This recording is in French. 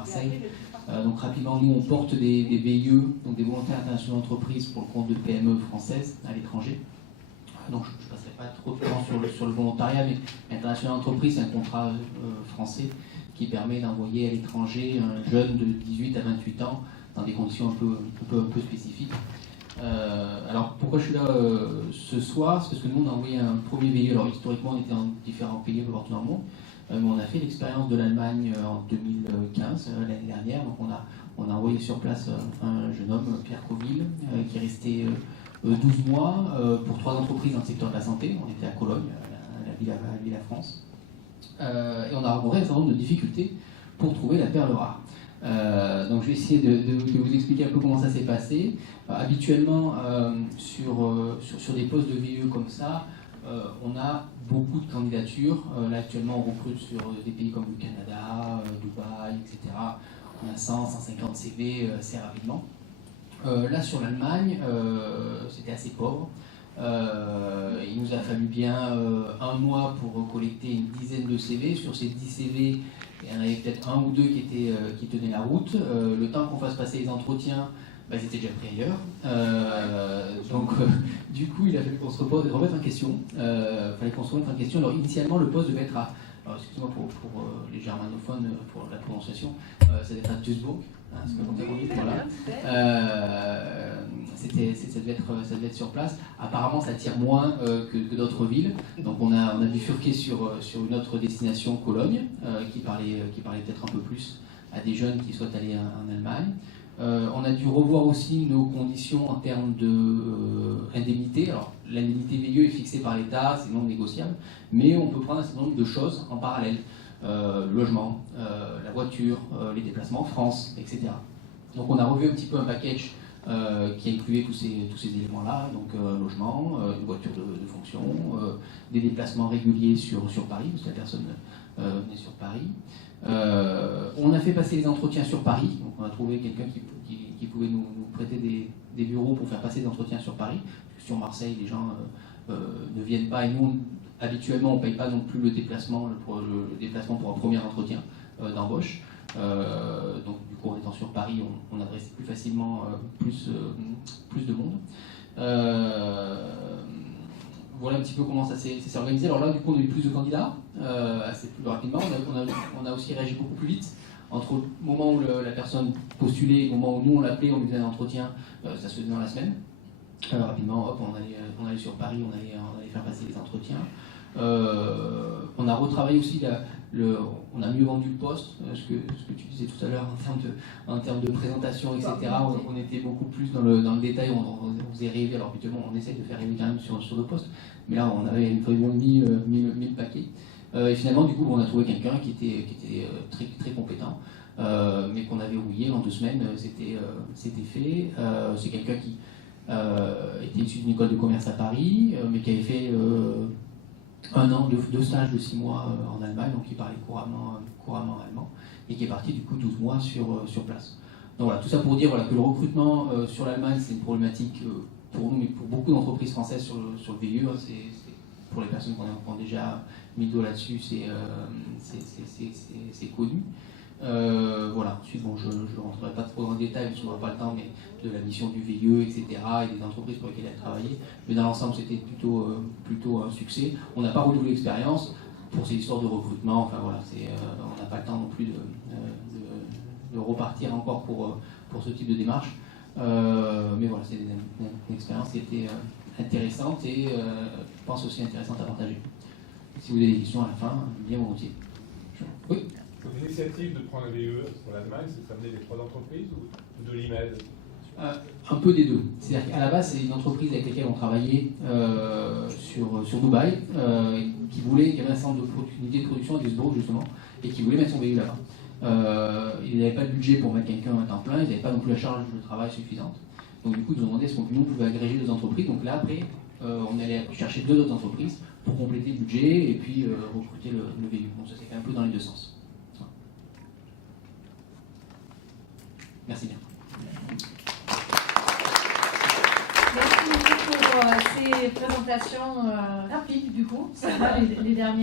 Marseille. Donc rapidement, nous on porte des VIE, donc des volontaires internationaux d'entreprise pour le compte de PME françaises à l'étranger. Donc je ne passerai pas trop de temps sur le volontariat, mais l'international d'entreprise, c'est un contrat français qui permet d'envoyer à l'étranger un jeune de 18 à 28 ans dans des conditions un peu spécifiques. Alors pourquoi je suis là ce soir? C'est parce que nous on a envoyé un premier VIE. Alors historiquement on était dans différents pays partout dans le monde, mais on a fait l'expérience de l'Allemagne en 2015, l'année dernière. Donc on a envoyé sur place un jeune homme, Pierre Coville, qui est resté 12 mois pour 3 entreprises dans le secteur de la santé. On était à Cologne, la ville à France. Et on a rencontré un certain nombre de difficultés pour trouver la perle rare. Donc je vais essayer de vous expliquer un peu comment ça s'est passé. Habituellement, sur des postes de VIE comme ça, on a beaucoup de candidatures. Là actuellement on recrute sur des pays comme le Canada, Dubaï, etc. On a 100, 150 CV assez rapidement. Là sur l'Allemagne, c'était assez pauvre. Il nous a fallu bien 1 mois pour collecter une dizaine de CV. Sur ces 10 CV, il y en avait peut-être 1 ou 2 qui tenaient la route. Le temps qu'on fasse passer les entretiens, ils étaient déjà pris ailleurs. Du coup, il a fallu qu'on se remette en question. Alors, initialement, le poste devait être à... Alors, excusez-moi pour les germanophones, pour la prononciation, ça devait être à Duisburg. Ça devait être sur place. Apparemment, ça tire moins que d'autres villes. Donc, on a bifurqué sur une autre destination, Cologne, qui parlait peut-être un peu plus à des jeunes qui souhaitent aller en Allemagne. On a dû revoir aussi nos conditions en termes d'indemnité. Alors, l'indemnité VIE est fixée par l'État, c'est non négociable, mais on peut prendre un certain nombre de choses en parallèle. Le logement, la voiture, les déplacements en France, etc. Donc on a revu un petit peu un package qui incluait tous ces éléments-là, donc logement, une voiture de fonction, des déplacements réguliers sur Paris, parce que la personne venait sur Paris. On a fait passer les entretiens sur Paris, donc on a trouvé quelqu'un qui pouvait nous prêter des bureaux pour faire passer des entretiens sur Paris. Sur Marseille, les gens ne viennent pas, et nous, habituellement, on ne paye pas non plus le déplacement pour un premier entretien d'embauche. Donc du coup, en étant sur Paris, on adresse plus facilement plus de monde. Voilà un petit peu comment ça s'est organisé. Alors là, du coup, on a eu plus de candidats, assez plus rapidement. On a aussi réagi beaucoup plus vite. Entre le moment où la personne postulait et le moment où nous on l'appelait, on lui faisait un entretien, ça se faisait dans la semaine. Rapidement, hop, on allait sur Paris, on allait faire passer les entretiens. On a retravaillé aussi on a mieux vendu le poste, ce que tu disais tout à l'heure en termes de présentation, etc. On était beaucoup plus dans le détail, on faisait rêver. Alors habituellement on essaye de faire rêver quand même sur le poste, mais là on avait vraiment mis le paquet. Et finalement du coup on a trouvé quelqu'un qui était très, très compétent, mais qu'on avait rouillé en 2 semaines, c'était fait. C'est quelqu'un qui était issu d'une école de commerce à Paris, mais qui avait fait 1 an de stage de 6 mois en Allemagne, donc il parlait couramment allemand, et qui est parti du coup 12 mois sur place. Donc voilà, tout ça pour dire que le recrutement sur l'Allemagne, c'est une problématique pour nous, mais pour beaucoup d'entreprises françaises sur le VIE, c'est pour les personnes qui ont déjà mis le doigt là-dessus, c'est connu. Voilà, ensuite, je ne rentrerai pas trop dans le détail, parce qu'on n'aura pas le temps, mais de la mission du VIE, etc., et des entreprises pour lesquelles elle a travaillé. Mais dans l'ensemble, c'était plutôt un succès. On n'a pas redoublé l'expérience pour ces histoires de recrutement. Enfin voilà, on n'a pas le temps non plus de repartir encore pour ce type de démarche. Mais voilà, c'est une expérience qui était intéressante et je pense aussi intéressante à partager. Si vous avez des questions à la fin, bien volontiers. Oui. Donc l'initiative de prendre un VIE pour l'Allemagne, c'est de ramener les 3 entreprises ou de l'IMED? Un peu des deux. C'est-à-dire qu'à la base, c'est une entreprise avec laquelle on travaillait sur Dubaï, qui avait un centre d'unité de production à Duisburg justement, et qui voulait mettre son VIE là-bas. Ils n'avaient pas le budget pour mettre quelqu'un à temps plein, ils n'avaient pas non plus la charge de travail suffisante. Donc du coup, ils nous ont demandé est-ce qu'on pouvait agréger 2 entreprises. Donc là, après, on allait chercher 2 autres entreprises pour compléter le budget et puis recruter le VIE. Donc ça s'est fait un peu dans les 2 sens. Merci bien. Merci beaucoup pour ces présentations rapides, du coup, c'est les dernières.